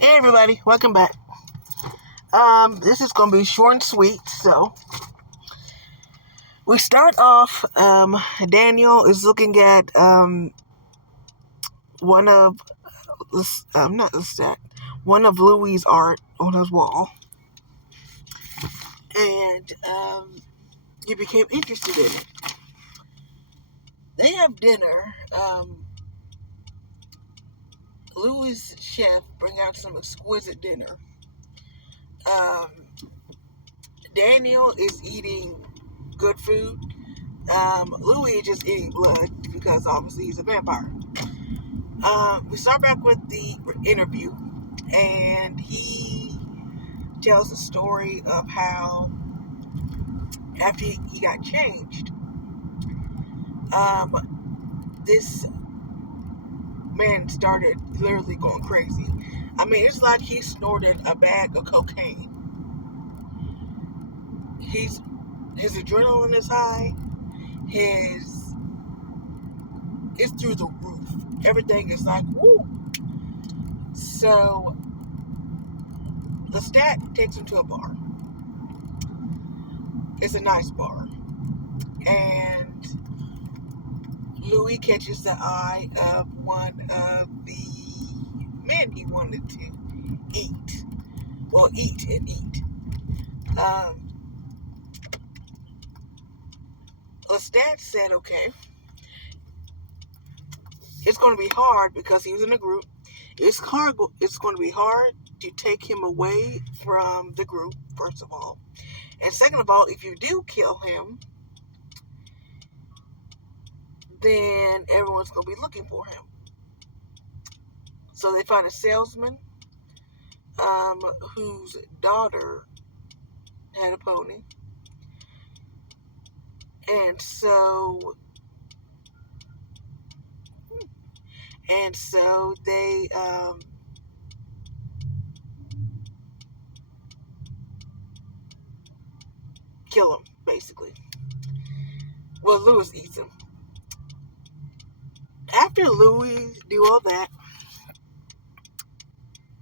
Hey everybody, welcome back. This is gonna be short and sweet. So we start off. Daniel is looking at one of not the stack, one of Louis' art on his wall, and he became interested in it. They have dinner. Louis' chef bring out some exquisite dinner. Um, Daniel is eating good food. Louis is just eating blood because obviously he's a vampire. We start back with the interview, and he tells the story of how after he got changed, this man started literally going crazy. I mean, it's like he snorted a bag of cocaine. His adrenaline is high. It's through the roof. Everything is like woo. So the stat takes him to a bar. It's a nice bar, and Louis catches the eye of one of the men he wanted to eat. Well, eat and eat. Lestat said, okay, it's going to be hard because he was in a group. It's going to be hard to take him away from the group, first of all. And second of all, if you do kill him, then everyone's going to be looking for him. So they find a salesman whose daughter had a pony. And so they kill him, basically. Well, Louis eats him. After Louis do all that,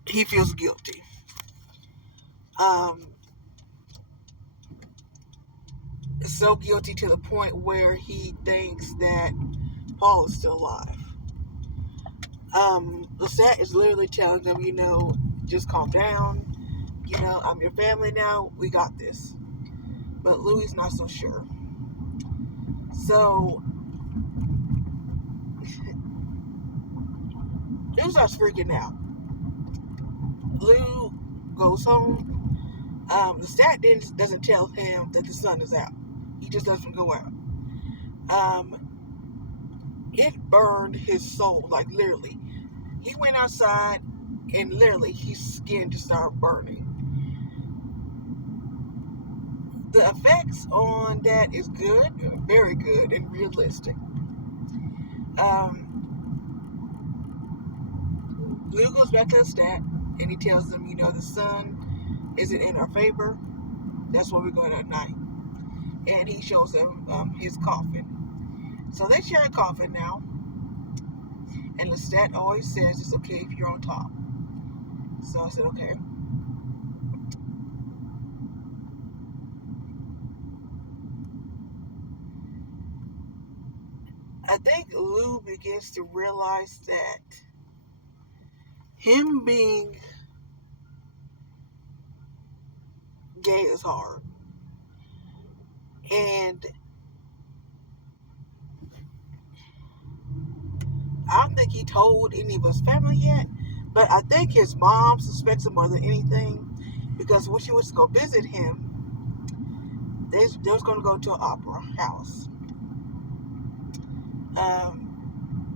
he feels guilty. So guilty to the point where he thinks that Paul is still alive. Lestat is literally telling them, just calm down. I'm your family now. We got this. But Louis is not so sure. So Lou starts freaking out. Lou goes home. Lestat doesn't tell him that the sun is out. He just lets him go out. It burned his soul, like literally. He went outside and literally his skin just started burning. The effects on that is good, very good, and realistic. Lou goes back to the stat and he tells them, the sun isn't in our favor. That's where we're going at night. And he shows them his coffin. So they share a coffin now. And Lestat always says it's okay if you're on top. So I said, okay. I think Lou begins to realize that him being gay is hard. And I don't think he told any of his family yet, but I think his mom suspects him more than anything because when she was to go visit him, they was going to go to an opera house.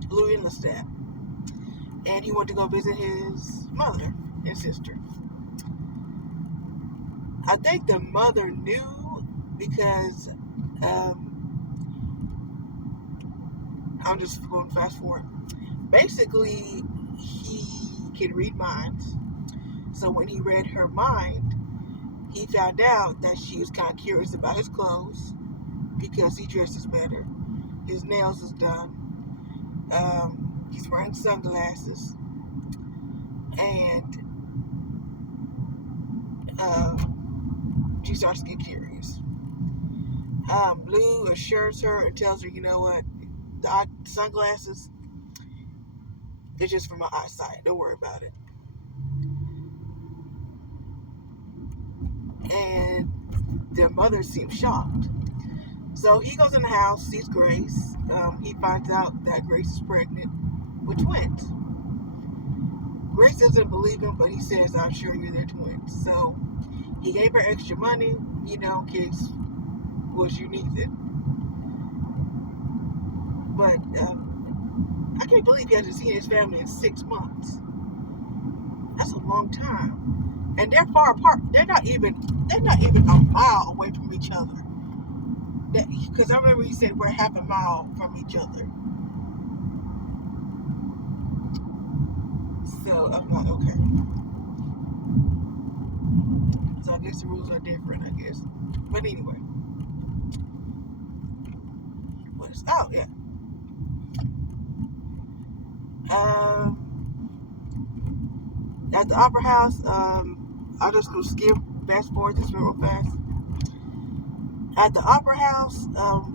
Louis and Lestat. And he went to go visit his mother and sister. I think the mother knew because I'm just going to fast forward. Basically, he can read minds. So when he read her mind, he found out that she was kind of curious about his clothes because he dresses better. His nails is done. He's wearing sunglasses. And she starts to get curious. Lou assures her and tells her, you know what, the sunglasses, they're just for my eyesight. Don't worry about it. And their mother seems shocked. So he goes in the house, sees Grace. He finds out that Grace is pregnant with twins. Grace doesn't believe him, but he says, I'm sure you're their twins. So he gave her extra money, in case you need it. But I can't believe he hasn't seen his family in 6 months. That's a long time. And they're far apart. They're not even a mile away from each other. Because I remember he said we're half a mile from each other. So I'm like, okay. So I guess the rules are different, I guess. But anyway. Oh, yeah. At the Opera House, I'll just go skip, fast forward this real fast. At the Opera House,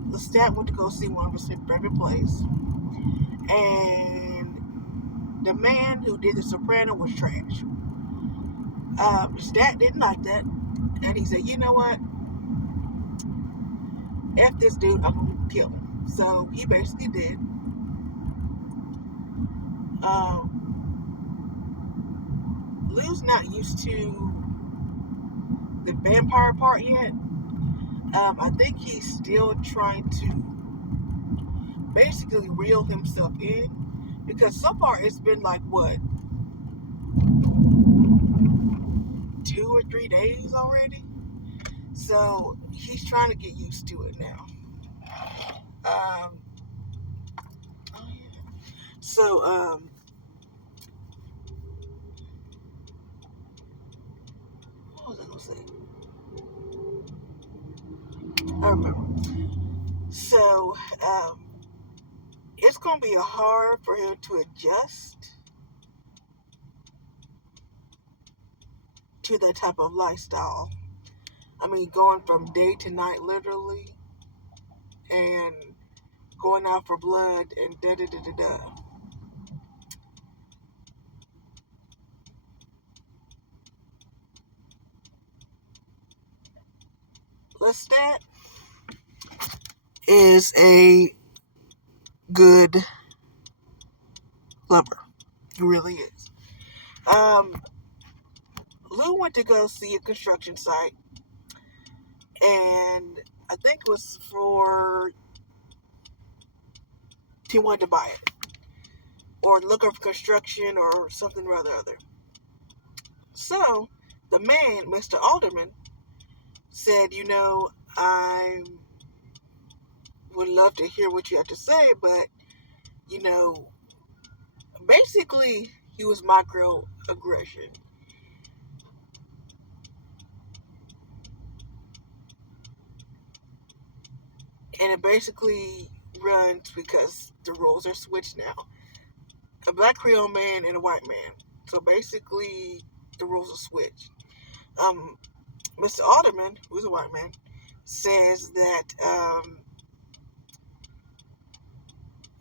Lestat went to go see one of his favorite plays. And the man who did The Soprano was trash. Lestat didn't like that. And he said, you know what? F this dude, I'm going to kill him. So he basically did. Lou's not used to the vampire part yet. I think he's still trying to basically reel himself in, because so far it's been like, what, 2 or 3 days already? So he's trying to get used to it now. Oh yeah. So what was I gonna say? I remember. So it's gonna be hard for him to adjust to that type of lifestyle. I mean, going from day to night, literally, and going out for blood and da da da da da. Lestat is a good lover. He really is. Lou went to go see a construction site, and I think it was he wanted to buy it or look up construction or something or other. So the man, Mr. Alderman, said, I would love to hear what you have to say, but you know, basically he was microaggression. And it basically runs because the roles are switched now. A black Creole man and a white man. So basically the rules are switched. Mr. Alderman, who's a white man, says that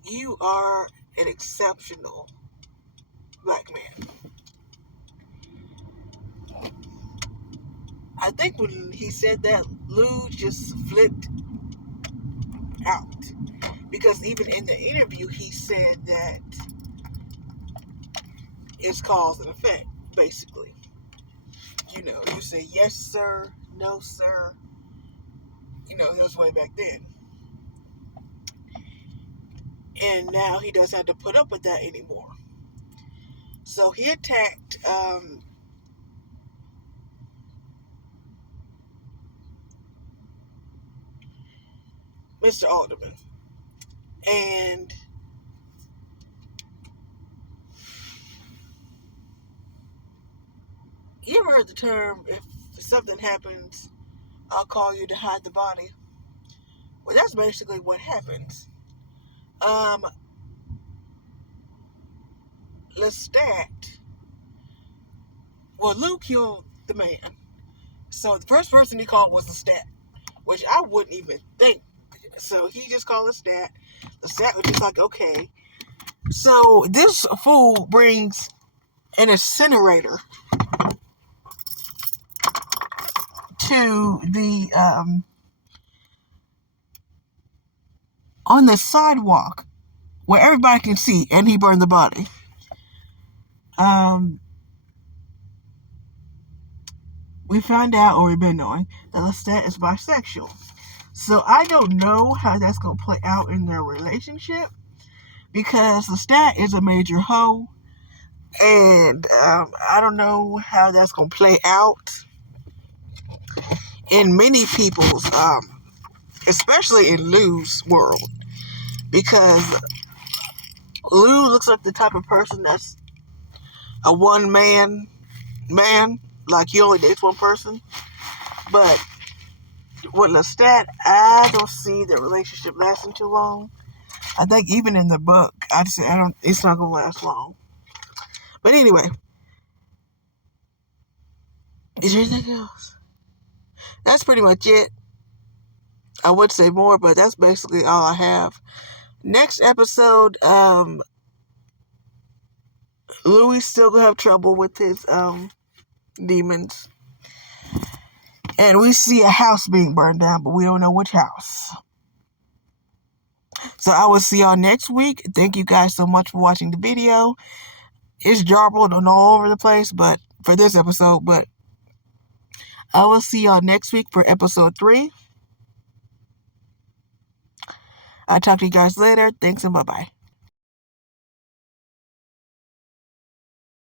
you are an exceptional black man. I think when he said that, Lou just flipped out. Because even in the interview, he said that it's cause and effect, basically. You say yes, sir, no, sir. That was way back then. And now he doesn't have to put up with that anymore. So he attacked Mr. Alderman. And you ever heard the term, if something happens, I'll call you to hide the body? Well, that's basically what happens. Lestat, Lou killed the man. So the first person he called was the stat, which I wouldn't even think. So he just called the stat. The stat was just like, okay. So this fool brings an incinerator to the on the sidewalk where everybody can see, and he burned the body. We find out, or we've been knowing, that Lestat is bisexual. So I don't know how that's gonna play out in their relationship because Lestat is a major hoe, and I don't know how that's gonna play out in many people's, especially in Lou's world, because Lou looks like the type of person that's a man, like he only dates one person. But with Lestat, I don't see the relationship lasting too long. I think even in the book, it's not gonna last long. But anyway, is there anything else? That's pretty much it. I would say more, but that's basically all I have. Next episode, Louis still gonna have trouble with his demons. And we see a house being burned down, but we don't know which house. So I will see y'all next week. Thank you guys so much for watching the video. It's jarbled and all over the place, but for this episode, but I will see y'all next week for episode 3. I'll talk to you guys later. Thanks and bye-bye.